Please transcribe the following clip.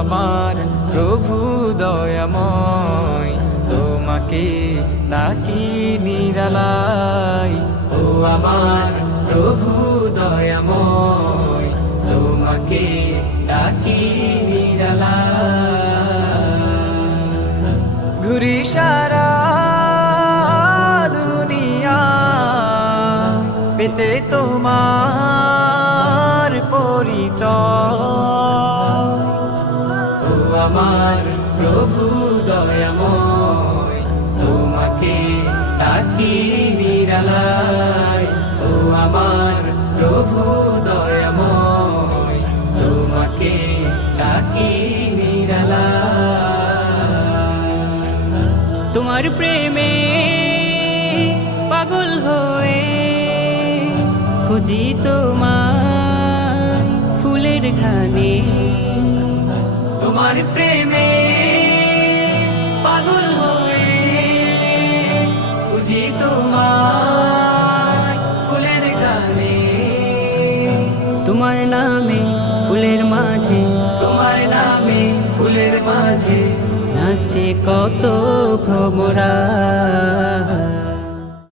আমার প্রভু দয়াময়, তোমাকে ডাকি নিরালায়। ও আমার প্রভু দয়াময়, তোমাকে ডাকি নিরালায়। ঘুরি সারা দুনিয়া পেতে তোমার পরিচয়। ও আমার প্রভু দয়াময়, তোমাকে ডাকি নিরালায়। ও আমার প্রভু দয়াময়, তোমাকে ডাকি নিরালায়। তোমার প্রেমে পাগল হয়ে খুঁজি তোমায় ফুলের ঘ্রাণে। তোমার প্রেমে পাগল হয়ে খুঁজি তোমায় ফুলের গানে। তোমার নামে ফুলের মাঝে, তোমার নামে ফুলের মাঝে নাচে কত ভ্রমরা।